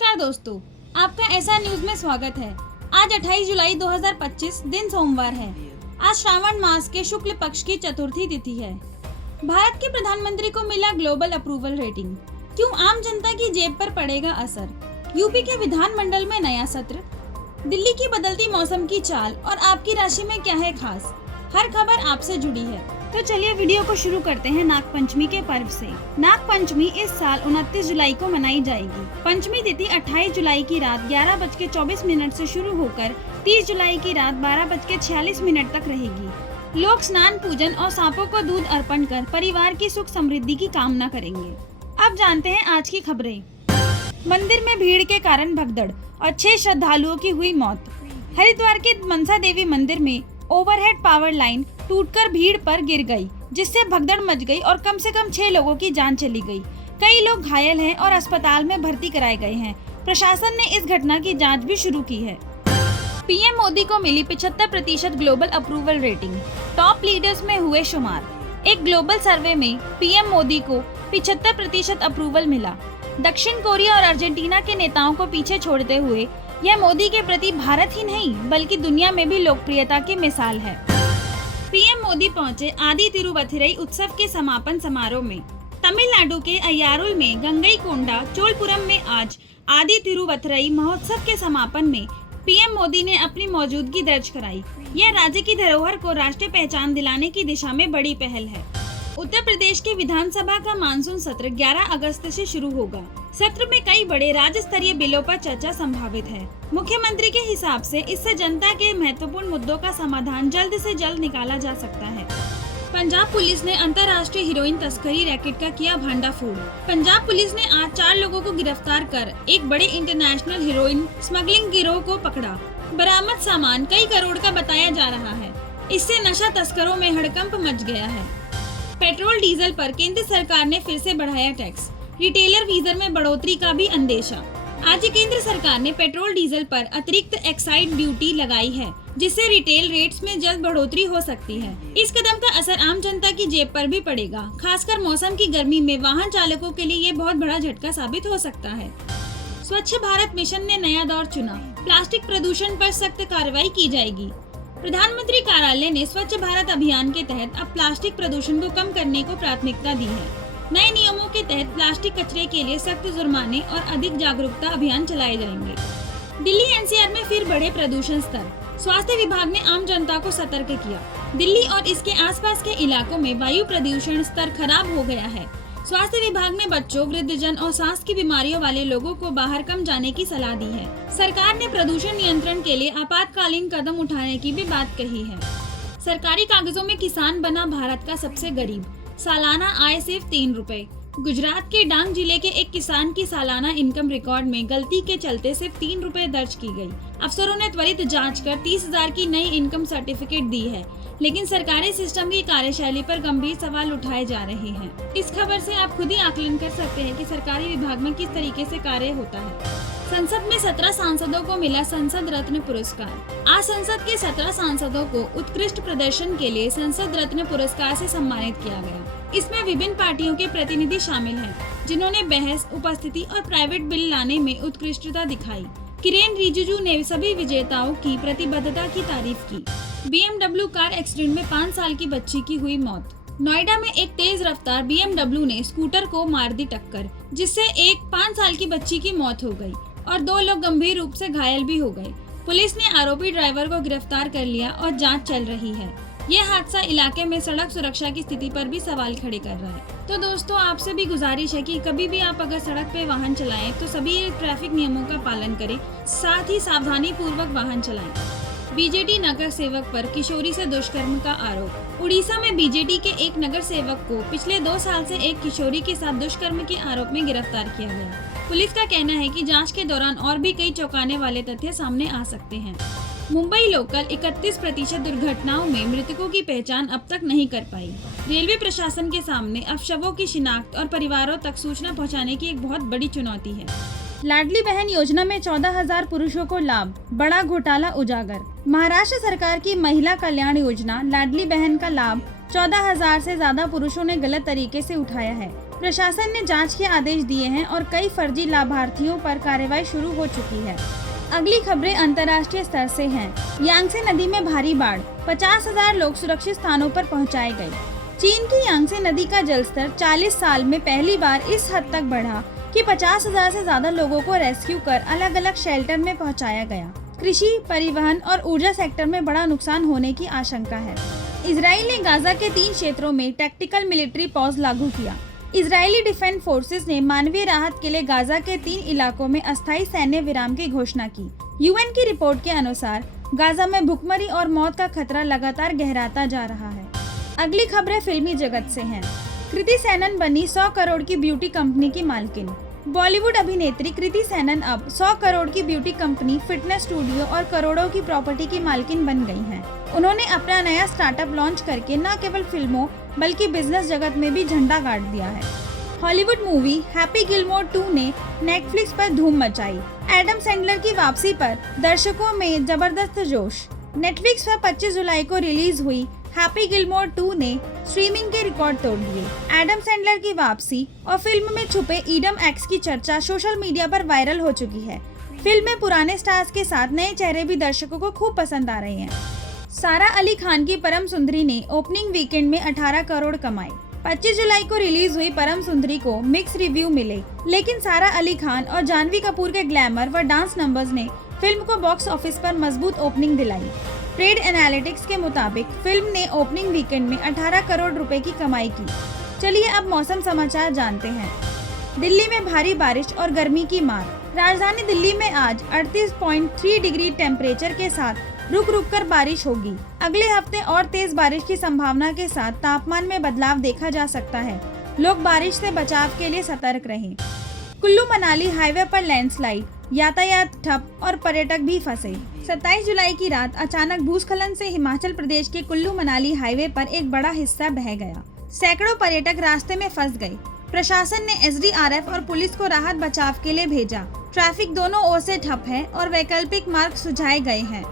नमस्कार दोस्तों, आपका ऐसा न्यूज में स्वागत है। आज 28 जुलाई 2025 दिन सोमवार है। आज श्रावण मास के शुक्ल पक्ष की चतुर्थी तिथि है। भारत के प्रधानमंत्री को मिला ग्लोबल अप्रूवल रेटिंग। क्यों आम जनता की जेब पर पड़ेगा असर? यूपी के विधानमंडल में नया सत्र, दिल्ली की बदलती मौसम की चाल और आपकी राशि में क्या है खास, हर खबर आपसे जुड़ी है। तो चलिए वीडियो को शुरू करते हैं नागपंचमी के पर्व से। नागपंचमी इस साल 29 जुलाई को मनाई जाएगी। पंचमी तिथि 28 जुलाई की रात 11:24 से शुरू होकर 30 जुलाई की रात 12:46 तक रहेगी। लोग स्नान, पूजन और सांपों को दूध अर्पण कर परिवार की सुख समृद्धि की कामना करेंगे। अब जानते हैं आज की खबरें। मंदिर में भीड़ के कारण भगदड़ और 6 श्रद्धालुओं की हुई मौत। हरिद्वार के मनसा देवी मंदिर में ओवरहेड पावर लाइन टूटकर भीड़ पर गिर गई, जिससे भगदड़ मच गई और कम से कम 6 लोगों की जान चली गई। कई लोग घायल हैं और अस्पताल में भर्ती कराए गए हैं। प्रशासन ने इस घटना की जांच भी शुरू की है। पीएम मोदी को मिली 75% global approval rating. Top leaders में हुए शुमार। एक ग्लोबल सर्वे में पीएम मोदी को 75% अप्रूवल मिला। दक्षिण कोरिया और अर्जेंटीना के नेताओं को पीछे छोड़ते हुए यह मोदी के प्रति भारत ही नहीं बल्कि दुनिया में भी लोकप्रियता की मिसाल है। पीएम मोदी पहुंचे आदि तिरुवथिरई उत्सव के समापन समारोह में। तमिलनाडु के अय्यारुल में गंगईकोंडा चोलपुरम में आज आदि तिरुवथिरई महोत्सव के समापन में पीएम मोदी ने अपनी मौजूदगी दर्ज कराई। यह राज्य की धरोहर को राष्ट्रीय पहचान दिलाने की दिशा में बड़ी पहल है। उत्तर प्रदेश के विधानसभा का मानसून सत्र 11 अगस्त से शुरू होगा। सत्र में कई बड़े राज्य स्तरीय बिलों पर चर्चा संभावित है। मुख्यमंत्री के हिसाब से इससे जनता के महत्वपूर्ण मुद्दों का समाधान जल्द से जल्द निकाला जा सकता है। पंजाब पुलिस ने अंतर्राष्ट्रीय हीरोइन तस्करी रैकेट का किया भंडाफोड़। पंजाब पुलिस ने आज 4 लोगों को गिरफ्तार कर एक बड़े इंटरनेशनल हीरोइन स्मगलिंग गिरोह को पकड़ा। बरामद सामान कई करोड़ का बताया जा रहा है। इससे नशा तस्करों में हड़कंप मच गया है। पेट्रोल डीजल पर केंद्र सरकार ने फिर से बढ़ाया टैक्स। रिटेलर वीजर में बढ़ोतरी का भी अंदेशा। आज केंद्र सरकार ने पेट्रोल डीजल पर अतिरिक्त एक्साइज ड्यूटी लगाई है, जिससे रिटेल रेट्स में जल्द बढ़ोतरी हो सकती है। इस कदम का असर आम जनता की जेब पर भी पड़ेगा। खासकर मौसम की गर्मी में वाहन चालकों के लिए ये बहुत बड़ा झटका साबित हो सकता है। स्वच्छ भारत मिशन ने नया दौर चुना। प्लास्टिक प्रदूषण पर सख्त कार्रवाई की जाएगी। प्रधानमंत्री कार्यालय ने स्वच्छ भारत अभियान के तहत अब प्लास्टिक प्रदूषण को कम करने को प्राथमिकता दी है। नए नियमों के तहत प्लास्टिक कचरे के लिए सख्त जुर्माने और अधिक जागरूकता अभियान चलाए जाएंगे। दिल्ली एनसीआर में फिर बढ़े प्रदूषण स्तर। स्वास्थ्य विभाग ने आम जनता को सतर्क किया। दिल्ली और इसके आसपास के इलाकों में वायु प्रदूषण स्तर खराब हो गया है। स्वास्थ्य विभाग ने बच्चों, वृद्धजन और सांस की बीमारियों वाले लोगों को बाहर कम जाने की सलाह दी है। सरकार ने प्रदूषण नियंत्रण के लिए आपातकालीन कदम उठाने की भी बात कही है। सरकारी कागजों में किसान बना भारत का सबसे गरीब। सालाना आय सिर्फ 3 रुपए। गुजरात के डांग जिले के एक किसान की सालाना इनकम रिकॉर्ड में गलती के चलते सिर्फ 3 रुपए दर्ज की गई। अफसरों ने त्वरित जांच कर 30,000 की नई इनकम सर्टिफिकेट दी है, लेकिन सरकारी सिस्टम की कार्यशैली पर गंभीर सवाल उठाए जा रहे हैं। इस खबर से आप खुद ही आकलन कर सकते हैं कि सरकारी विभाग में किस तरीके से कार्य होता है। संसद में 17 सांसदों को मिला संसद रत्न पुरस्कार। आज संसद के 17 सांसदों को उत्कृष्ट प्रदर्शन के लिए संसद रत्न पुरस्कार से सम्मानित किया गया। इसमें विभिन्न पार्टियों के प्रतिनिधि शामिल हैं, जिन्होंने बहस, उपस्थिति और प्राइवेट बिल लाने में उत्कृष्टता दिखाई। किरेन रिजिजू ने सभी विजेताओं की प्रतिबद्धता की तारीफ की। BMW कार एक्सीडेंट में 5 साल की बच्ची की हुई मौत। नोएडा में एक तेज रफ्तार BMW ने स्कूटर को मार दी टक्कर, जिससे एक 5 साल की बच्ची की मौत हो गई और 2 लोग गंभीर रूप से घायल भी हो गए। पुलिस ने आरोपी ड्राइवर को गिरफ्तार कर लिया और जांच चल रही है। यह हादसा इलाके में सड़क सुरक्षा की स्थिति पर भी सवाल खड़े कर रहा है। तो दोस्तों, आपसे भी गुजारिश है कि कभी भी आप अगर सड़क पे वाहन चलाएं तो सभी ट्रैफिक नियमों का पालन करें, साथ ही सावधानी पूर्वक वाहन चलाएं। बीजेडी नगर सेवक पर किशोरी से दुष्कर्म का आरोप। उड़ीसा में बीजेडी के एक नगर सेवक को पिछले 2 साल से एक किशोरी के साथ दुष्कर्म के आरोप में गिरफ्तार किया गया। पुलिस का कहना है कि जांच के दौरान और भी कई चौंकाने वाले तथ्य सामने आ सकते हैं। मुंबई लोकल 31% दुर्घटनाओं में मृतकों की पहचान अब तक नहीं कर पाई। रेलवे प्रशासन के सामने अब शवों की शिनाख्त और परिवारों तक सूचना पहुंचाने की एक बहुत बड़ी चुनौती है। लाडली बहन योजना में 14,000 पुरुषों को लाभ, बड़ा घोटाला उजागर। महाराष्ट्र सरकार की महिला कल्याण योजना लाडली बहन का लाभ 14,000 से ज्यादा पुरुषों ने गलत तरीके से उठाया है। प्रशासन ने जांच के आदेश दिए हैं और कई फर्जी लाभार्थियों पर कार्रवाई शुरू हो चुकी है। अगली खबरें अंतर्राष्ट्रीय स्तर से हैं। यांगसे नदी में भारी बाढ़, 50,000 लोग सुरक्षित स्थानों पर पहुंचाए गए। चीन की यांगसे नदी का जलस्तर 40 साल में पहली बार इस हद तक बढ़ा कि 50,000 से ज्यादा लोगों को रेस्क्यू कर अलग अलग शेल्टर में पहुंचाया गया। कृषि, परिवहन और ऊर्जा सेक्टर में बड़ा नुकसान होने की आशंका है। इजराइल ने गाजा के 3 क्षेत्रों में टैक्टिकल मिलिट्री पॉज लागू किया। इजरायली डिफेंस फोर्सेस ने मानवीय राहत के लिए गाजा के 3 इलाकों में अस्थायी सैन्य विराम की घोषणा की। यूएन की रिपोर्ट के अनुसार गाजा में भुखमरी और मौत का खतरा लगातार गहराता जा रहा है। अगली खबरें फिल्मी जगत से हैं। कृति सेनन बनी 100 करोड़ की ब्यूटी कंपनी की मालकिन। बॉलीवुड अभिनेत्री कृति सेनन अब 100 करोड़ की ब्यूटी कंपनी, फिटनेस स्टूडियो और करोड़ों की प्रॉपर्टी की मालकिन बन गई हैं। उन्होंने अपना नया स्टार्टअप लॉन्च करके न केवल फिल्मों बल्कि बिजनेस जगत में भी झंडा गाड़ दिया है। हॉलीवुड मूवी हैप्पी गिलमोर 2 ने नेटफ्लिक्स पर धूम मचाई। एडम सैंडलर की वापसी पर दर्शकों में जबरदस्त जोश। नेटफ्लिक्स पर 25 जुलाई को रिलीज हुई हैप्पी गिलमोर 2 ने स्ट्रीमिंग के रिकॉर्ड तोड़ दिए। एडम सैंडलर की वापसी और फिल्म में छुपे एडम एक्स की चर्चा सोशल मीडिया पर वायरल हो चुकी है। फिल्म में पुराने स्टार्स के साथ नए चेहरे भी दर्शकों को खूब पसंद आ रहे हैं। सारा अली खान की परम सुंदरी ने ओपनिंग वीकेंड में 18 करोड़ कमाए। 25 जुलाई को रिलीज हुई परम सुंदरी को मिक्स रिव्यू मिले, लेकिन सारा अली खान और जानवी कपूर के ग्लैमर व डांस नंबर्स ने फिल्म को बॉक्स ऑफिस पर मजबूत ओपनिंग दिलाई। ट्रेड एनालिटिक्स के मुताबिक फिल्म ने ओपनिंग वीकेंड में 18 करोड़ रुपए की कमाई की। चलिए अब मौसम समाचार जानते हैं। दिल्ली में भारी बारिश और गर्मी की मार। राजधानी दिल्ली में आज 38.3 डिग्री टेम्परेचर के साथ रुक रुक कर बारिश होगी। अगले हफ्ते और तेज बारिश की संभावना के साथ तापमान में बदलाव देखा जा सकता है। लोग बारिश से बचाव के लिए सतर्क रहें। कुल्लू मनाली हाईवे पर लैंडस्लाइड, यातायात ठप और पर्यटक भी फंसे। 27 जुलाई की रात अचानक भूस्खलन से हिमाचल प्रदेश के कुल्लू मनाली हाईवे पर एक बड़ा हिस्सा बह गया। सैकड़ों पर्यटक रास्ते में फंस गए। प्रशासन ने एसडीआरएफ और पुलिस को राहत बचाव के लिए भेजा। ट्रैफिक दोनों ओर से ठप है और वैकल्पिक मार्ग सुझाए गए हैं।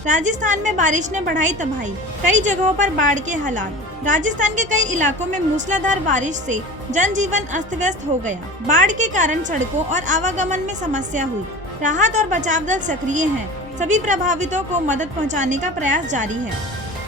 राजस्थान में बारिश ने बढ़ाई तबाही, कई जगहों पर बाढ़ के हालात। राजस्थान के कई इलाकों में मूसलाधार बारिश से जनजीवन अस्त व्यस्त हो गया। बाढ़ के कारण सड़कों और आवागमन में समस्या हुई। राहत और बचाव दल सक्रिय हैं। सभी प्रभावितों को मदद पहुंचाने का प्रयास जारी है।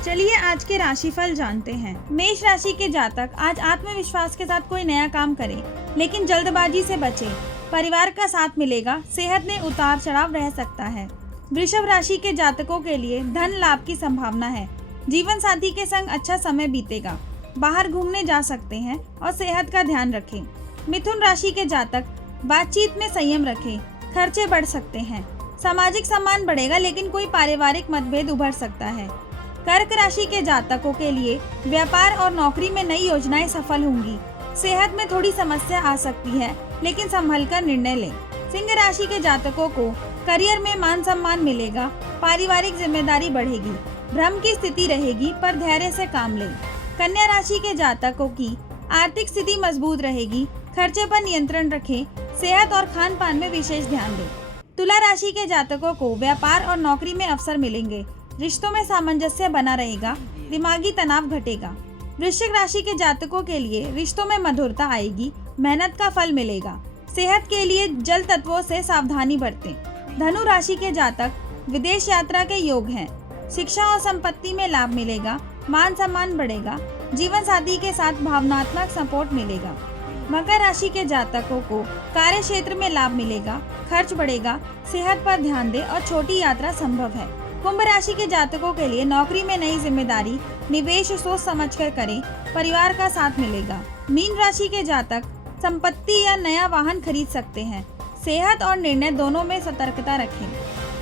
चलिए आज के राशिफल जानते हैं। मेष राशि के जातक आज आत्मविश्वास के साथ कोई नया काम करें, लेकिन जल्दबाजी से बचें। परिवार का साथ मिलेगा, सेहत में उतार चढ़ाव रह सकता है। वृषभ राशि के जातकों के लिए धन लाभ की संभावना है। जीवन साथी के संग अच्छा समय बीतेगा। बाहर घूमने जा सकते हैं और सेहत का ध्यान रखें। मिथुन राशि के जातक बातचीत में संयम रखें, खर्चे बढ़ सकते हैं। सामाजिक सम्मान बढ़ेगा, लेकिन कोई पारिवारिक मतभेद उभर सकता है। कर्क राशि के जातकों के लिए व्यापार और नौकरी में नई योजनाएं सफल होंगी। सेहत में थोड़ी समस्या आ सकती है, लेकिन संभल कर निर्णय लें। सिंह राशि के जातकों को करियर में मान सम्मान मिलेगा। पारिवारिक जिम्मेदारी बढ़ेगी। भ्रम की स्थिति रहेगी, पर धैर्य से काम लें। कन्या राशि के जातकों की आर्थिक स्थिति मजबूत रहेगी। खर्चे पर नियंत्रण रखें। सेहत और खान पान में विशेष ध्यान दें। तुला राशि के जातकों को व्यापार और नौकरी में अवसर मिलेंगे। रिश्तों में सामंजस्य बना रहेगा। दिमागी तनाव घटेगा। वृश्चिक राशि के जातकों के लिए रिश्तों में मधुरता आएगी। मेहनत का फल मिलेगा। सेहत के लिए जल तत्वों से सावधानी बरतें। धनु राशि के जातक विदेश यात्रा के योग हैं। शिक्षा और संपत्ति में लाभ मिलेगा। मान सम्मान बढ़ेगा। जीवन साथी के साथ भावनात्मक सपोर्ट मिलेगा। मकर राशि के जातकों को कार्य क्षेत्र में लाभ मिलेगा। खर्च बढ़ेगा। सेहत पर ध्यान दें और छोटी यात्रा संभव है। कुंभ राशि के जातकों के लिए नौकरी में नई जिम्मेदारी, निवेश सोच समझकर करें। परिवार का साथ मिलेगा। मीन राशि के जातक संपत्ति या नया वाहन खरीद सकते हैं। सेहत और निर्णय दोनों में सतर्कता रखें।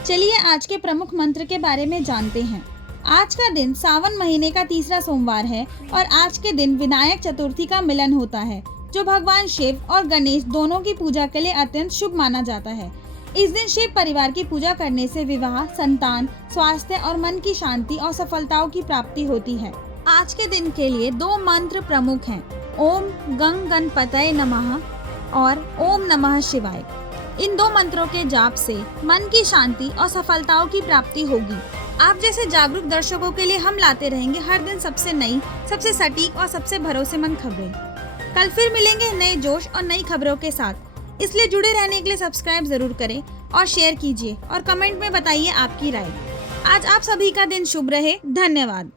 चलिए आज के प्रमुख मंत्र के बारे में जानते हैं। आज का दिन सावन महीने का तीसरा सोमवार है और आज के दिन विनायक चतुर्थी का मिलन होता है, जो भगवान शिव और गणेश दोनों की पूजा के लिए अत्यंत शुभ माना जाता है। इस दिन शिव परिवार की पूजा करने से विवाह, संतान, स्वास्थ्य और मन की शांति और सफलताओं की प्राप्ति होती है। आज के दिन के लिए 2 मंत्र प्रमुख हैं। ओम गंग गणपतये नमः और ओम नमः शिवाय। इन 2 मंत्रों के जाप से मन की शांति और सफलताओं की प्राप्ति होगी। आप जैसे जागरूक दर्शकों के लिए हम लाते रहेंगे हर दिन सबसे नई, सबसे सटीक और सबसे भरोसेमंद खबरें। कल फिर मिलेंगे नए जोश और नई खबरों के साथ, इसलिए जुड़े रहने के लिए सब्सक्राइब जरूर करें और शेयर कीजिए और कमेंट में बताइए आपकी राय। आज आप सभी का दिन शुभ रहे। धन्यवाद।